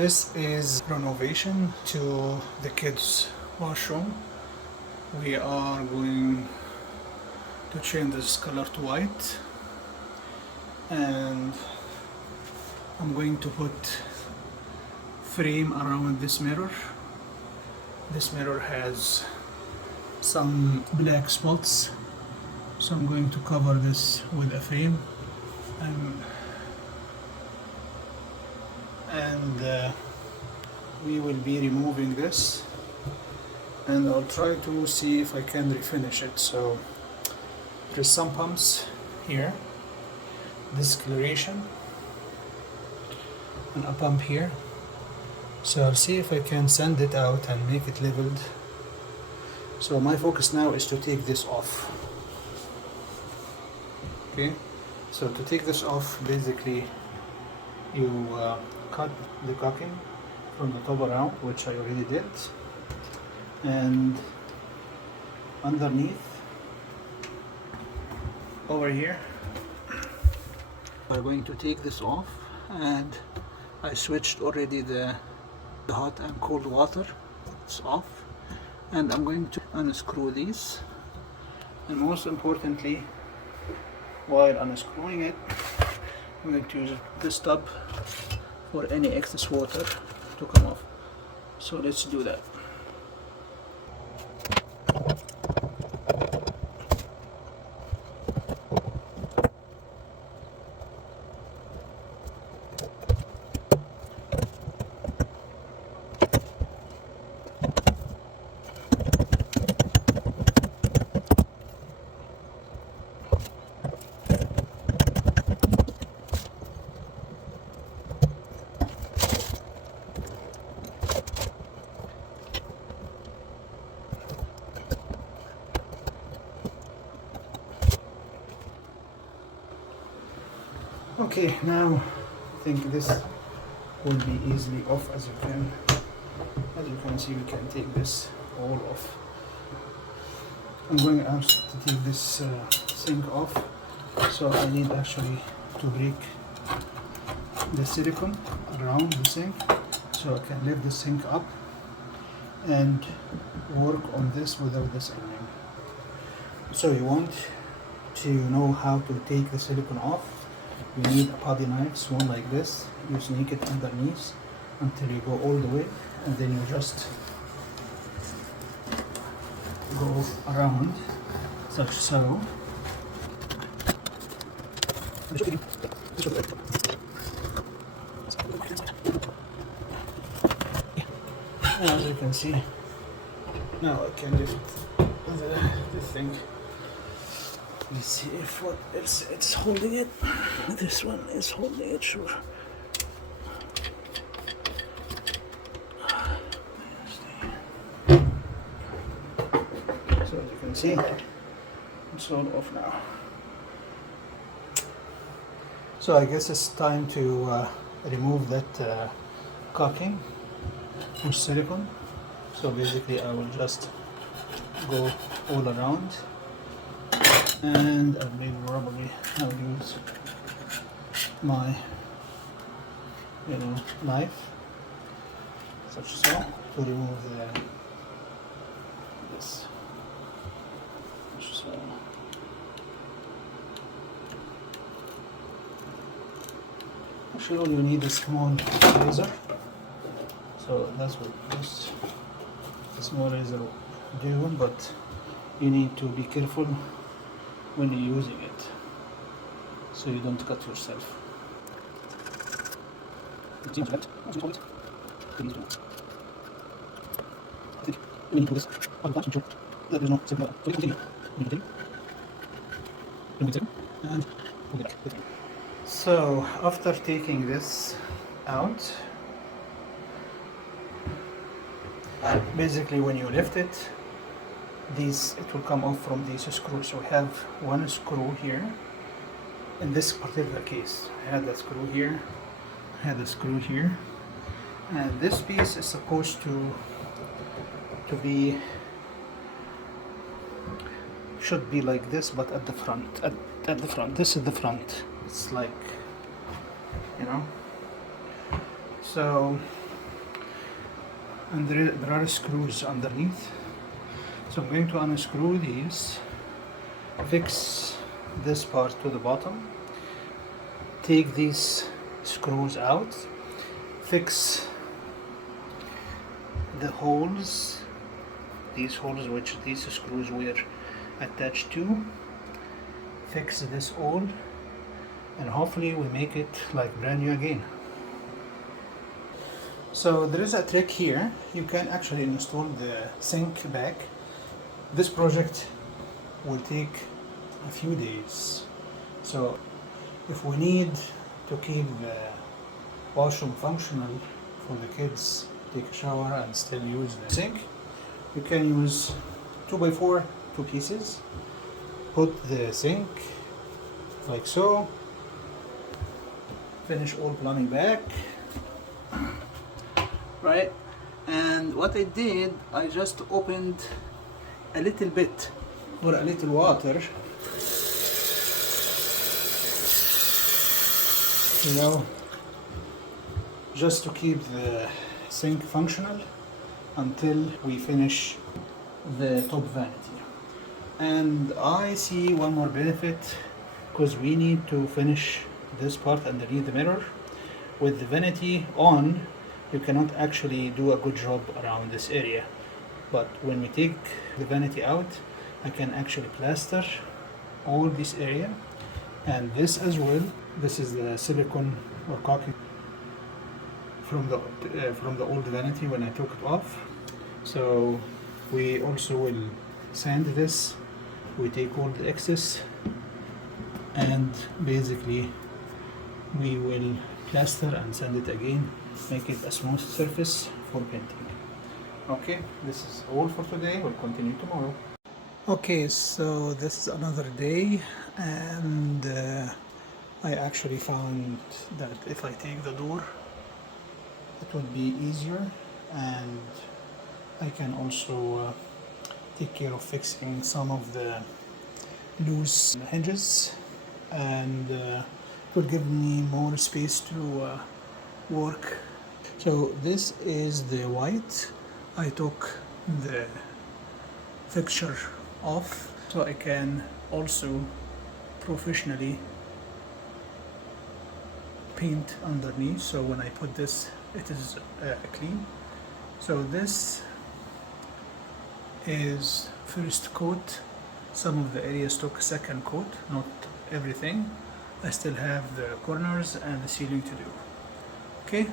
this is renovation to the kids' washroom. We are going to change this color to white, and I'm going to put frame around this mirror. This mirror has some black spots, so I'm going to cover this with a frame, and we will be removing this, and I'll try to see if I can refinish it. So there's some pumps here, discoloration, and a pump here. So I'll see if I can sand it out and make it leveled. So my focus now is to take this off. Okay, so to take this off, basically you cut the caulking from the top around, which I already did, and underneath over here we're going to take this off, and I switched already the hot and cold water. It's off, and I'm going to unscrew these, and most importantly, while unscrewing it, I'm going to use this tub for any excess water to come off. So let's do that. Okay, now I think this will be easily off. As you can see, we can take this all off. I'm going to take this sink off, so I need actually to break the silicone around the sink, so I can lift the sink up and work on this without this align. So you want to know how to take the silicone off. You need a putty knife, one like this. You sneak it underneath until you go all the way, and then you just go around, such so. As you can see, now I can lift the thing. Let's see if what else it's holding it. This one is holding it, sure. So as you can see, it's all off now. So I guess it's time to remove that caulking with silicone. So basically I will just go all around, and probably I'll use my knife, such so, to remove this. So actually all you need is small razor, so that's what this small razor will do, but you need to be careful when you're using it, so you don't cut yourself. I think we need to do this. There is no second. So we continue. And we'll get back. So after taking this out, basically when you lift it, it will come off from these screws. So we have one screw here. In this particular case, I had that screw here, I had a screw here, and this piece is supposed to be, should be like this, but at the front. At the front. This is the front. It's like, So and there are screws underneath. So I'm going to unscrew these, fix this part to the bottom, take these screws out, fix the holes, these holes which these screws were attached to, fix this all, and hopefully we make it like brand new again. So there is a trick here. You can actually install the sink back. This project will take a few days. So if we need to keep the washroom functional for the kids, take a shower and still use the sink, you can use 2x4, two pieces, put the sink like so, finish all plumbing back, right? And what I did, I just opened a little bit for a little water, you know, just to keep the sink functional until we finish the top vanity. And I see one more benefit, because we need to finish this part underneath the mirror. With the vanity on, you cannot actually do a good job around this area. But when we take the vanity out, I can actually plaster all this area, and this as well. This is the silicone or caulking from the old vanity when I took it off. So we also will sand this. We take all the excess, and basically we will plaster and sand it again, make it a smooth surface for painting. Okay, this is all for today. We'll continue tomorrow. Okay, so this is another day, and I actually found that if I take the door, it would be easier, and I can also take care of fixing some of the loose hinges, and it will give me more space to work. So this is the white. I took the fixture off so I can also professionally paint underneath. So when I put this, it is clean. So this is first coat. Some of the areas took second coat, not everything. I still have the corners and the ceiling to do. Okay,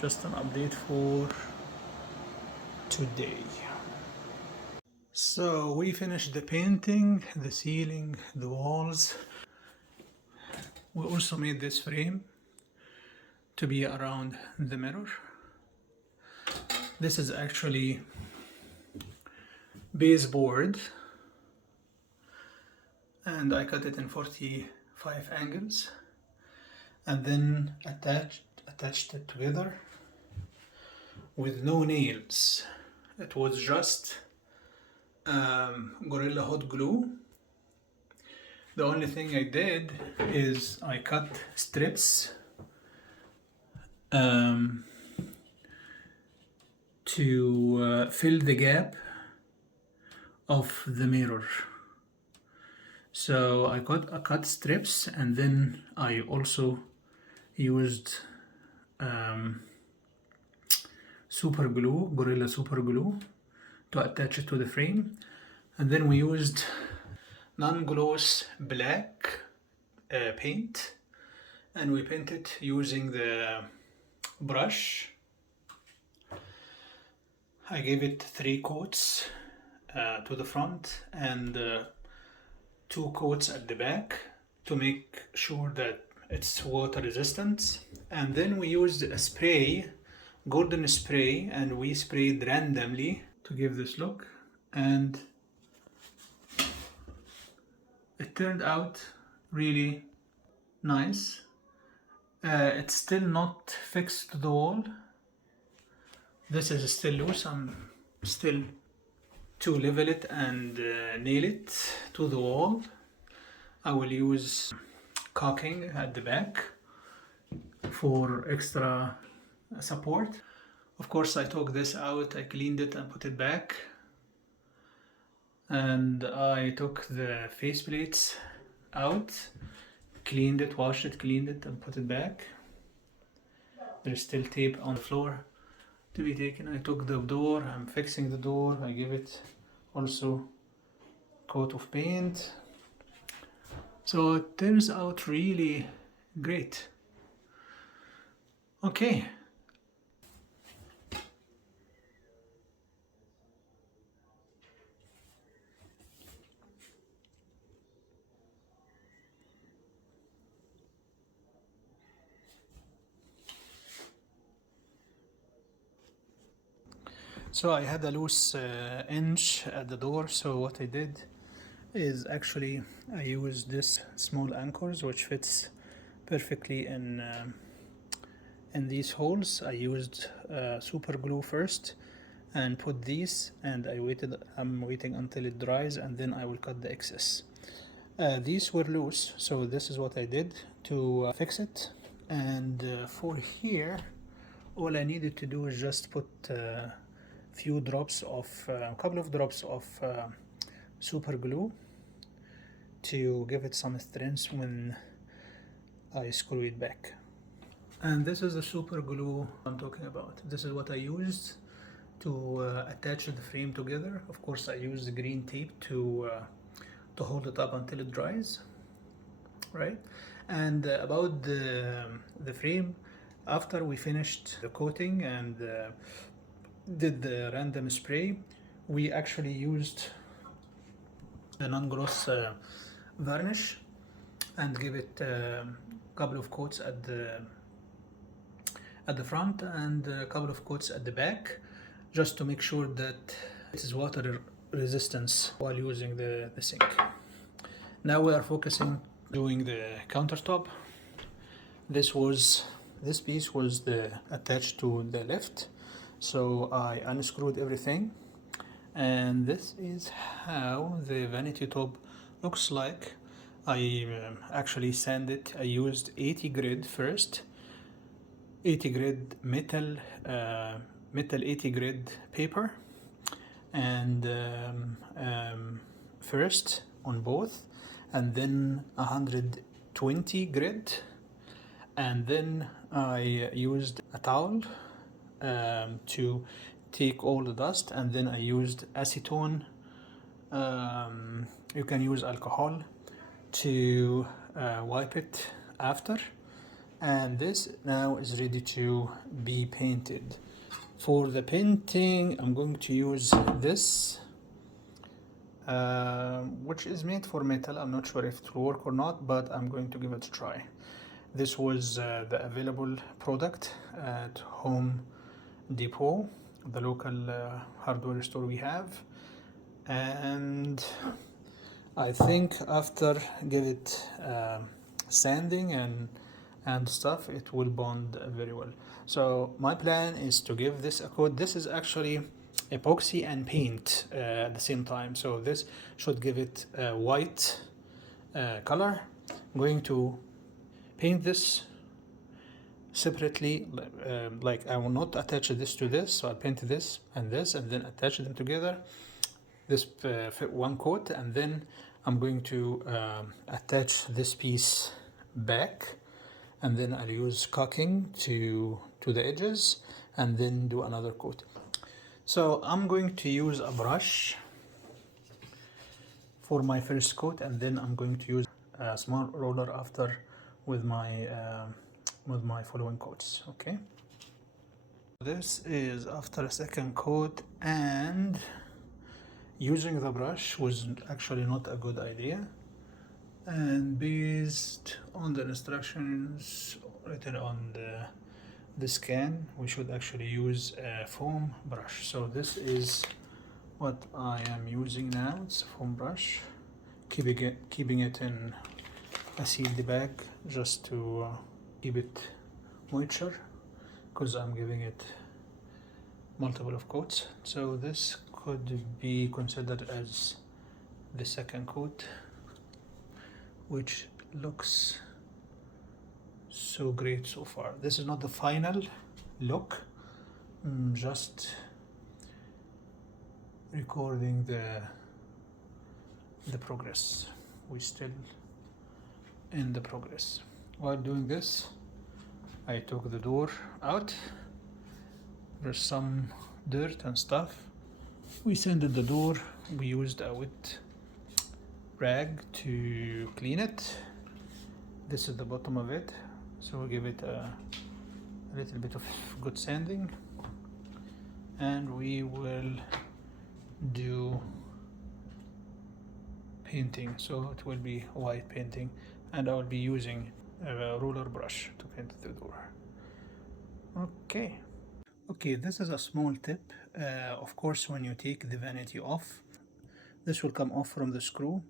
just an update for today. So we finished the painting, the ceiling, the walls. We also made this frame to be around the mirror. This is actually baseboard, and I cut it in 45 angles, and then attached it together with no nails. It was just Gorilla hot glue. The only thing I did is I cut strips to fill the gap of the mirror. So I cut strips, and then I also used super glue, Gorilla super glue, to attach it to the frame. And then we used non-gloss black paint, and we painted using the brush. I gave it 3 coats to the front and 2 coats at the back to make sure that it's water resistant. And then we used a spray, golden spray, and we sprayed randomly to give this look, and it turned out really nice. It's still not fixed to the wall. This is still loose. I'm still to level it and nail it to the wall. I will use caulking at the back for extra support. Of course, I took this out, I cleaned it and put it back. And I took the faceplates out, cleaned it, washed it, cleaned it, and put it back. There's still tape on the floor to be taken. I took the door, I'm fixing the door, I give it also coat of paint. So it turns out really great. Okay. So I had a loose inch at the door, so what I did is actually I used this small anchors which fits perfectly in these holes. I used super glue first and put these, and I'm waiting until it dries, and then I will cut the excess. These were loose, so this is what I did to fix it. And for here, all I needed to do is just put a couple of drops of super glue to give it some strength when I screw it back. And this is the super glue I'm talking about. This is what I used to attach the frame together. Of course, I used green tape to hold it up until it dries, right? And about the frame, after we finished the coating and did the random spray, we actually used the non-gloss varnish and give it a couple of coats at the front and a couple of coats at the back, just to make sure that it is water resistance while using the sink. Now we are focusing doing the countertop. This piece was attached to the lift, so I unscrewed everything, and this is how the vanity top looks like. I actually sanded it. I used 80 grit first, 80 grit metal 80 grit paper, and first on both, and then 120 grit, and then I used a towel to take all the dust, and then I used acetone. You can use alcohol to wipe it after, and this now is ready to be painted. For the painting, I'm going to use this, which is made for metal. I'm not sure if it will work or not, but I'm going to give it a try. This was the available product at Home Depot, the local hardware store we have, and I think after give it sanding and stuff, it will bond very well. So my plan is to give this a coat. This is actually epoxy and paint at the same time, so this should give it a white color. I'm going to paint this separately, like I will not attach this to this, so I'll paint this and then attach them together, this one coat, and then I'm going to attach this piece back, and then I'll use caulking to the edges, and then do another coat. So I'm going to use a brush for my first coat, and then I'm going to use a small roller after with my following coats. Okay, this is after a second coat, and using the brush was actually not a good idea, and based on the instructions written on this can, we should actually use a foam brush. So this is what I am using now. It's a foam brush, keeping it in a sealed bag just to keep it moisture, because I'm giving it multiple of coats. So this could be considered as the second coat, which looks so great so far. This is not the final look, just recording the progress. We still in the progress. While doing this, I took the door out. There's some dirt and stuff. We sanded the door. We used a wet rag to clean it. This is the bottom of it, so we give it a little bit of good sanding, and we will do painting, so it will be white painting, and I will be using a roller brush to paint the door. Okay, this is a small tip. Of course, when you take the vanity off, this will come off from the screw,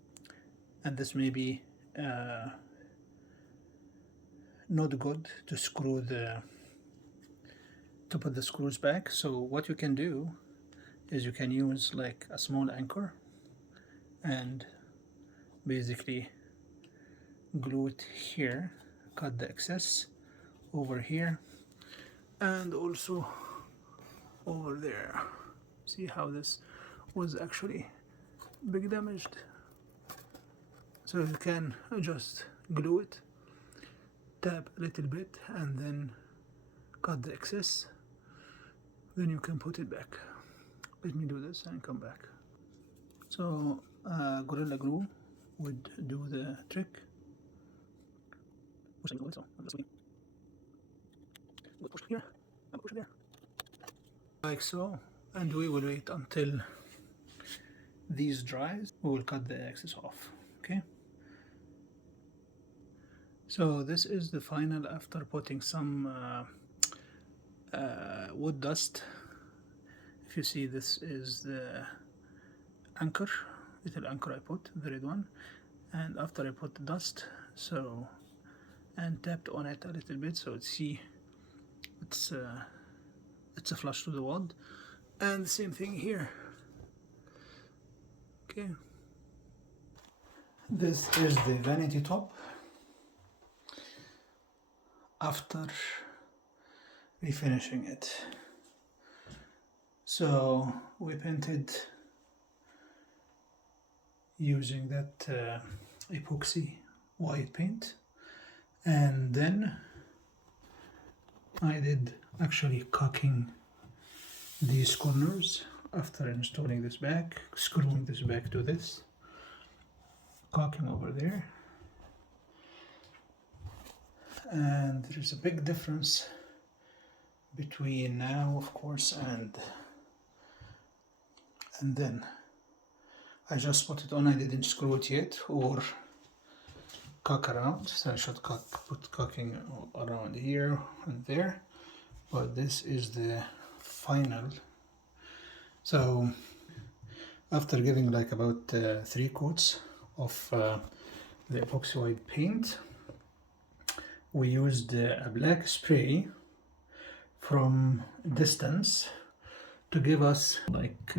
and this may be not good to screw to put the screws back. So what you can do is you can use like a small anchor and basically glue it here, cut the excess over here and also over there. See how this was actually big damaged, so you can just glue it, tap a little bit and then cut the excess, then you can put it back. Let me do this and come back. So Gorilla Glue would do the trick. Push here, push there, like so, and we will wait until these dries. We will cut the excess off. Okay, so this is the final after putting some wood dust. If you see, this is the anchor, little anchor I put, the red one, and after I put the dust, so and tapped on it a little bit, so it's a flush to the wood, and the same thing here. Okay, this is the vanity top after refinishing it. So we painted using that epoxy white paint, and then I did actually caulking these corners after installing this back, screwing this back to this, caulking over there. And there is a big difference between now, of course, and then. I just put it on, I didn't screw it yet or caulk around, so I should put caulking around here and there, but this is the final. So after giving like about 3 coats of the epoxy white paint, we used a black spray from distance to give us like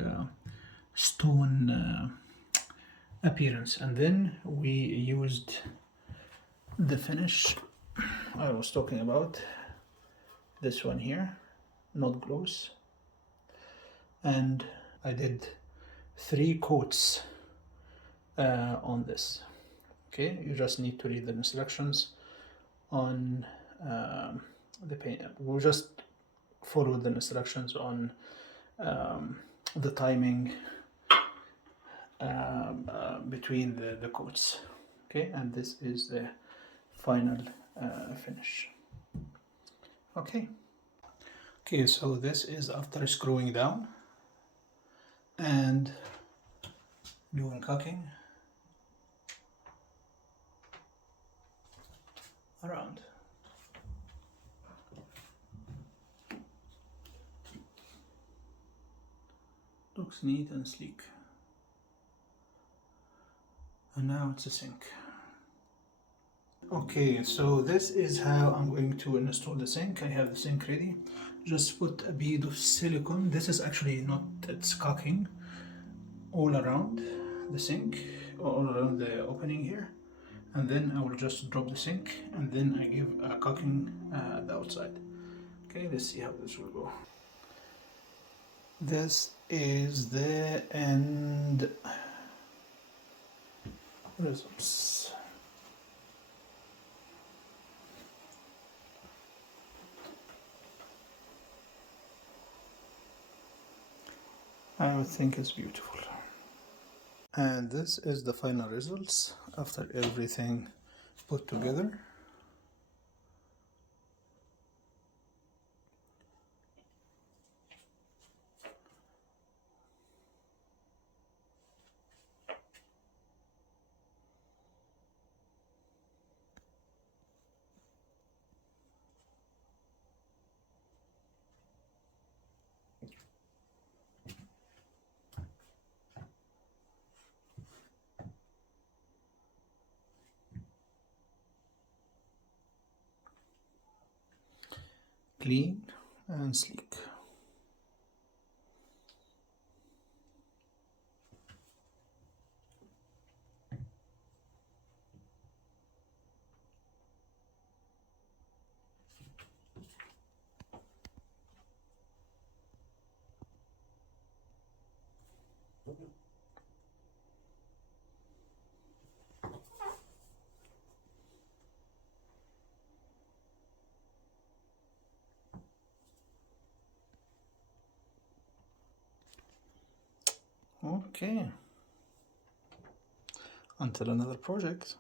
stone appearance, and then we used the finish I was talking about, this one here, not gloss, and I did 3 coats on this. Okay, you just need to read the instructions on the paint. We'll just follow the instructions on the timing between the coats. Okay, and this is the final finish. Okay, so this is after screwing down and doing caulking around. Looks neat and sleek. And now it's a sink. Okay, so this is how I'm going to install the sink. I have the sink ready. Just put a bead of silicone. This is actually not, it's caulking all around the sink, all around the opening here. And then I will just drop the sink, and then I give a caulking the outside. Okay, let's see how this will go. This is the end results. I would think it's beautiful. And this is the final results after everything put together. Clean and sleek. Okay. Until another project.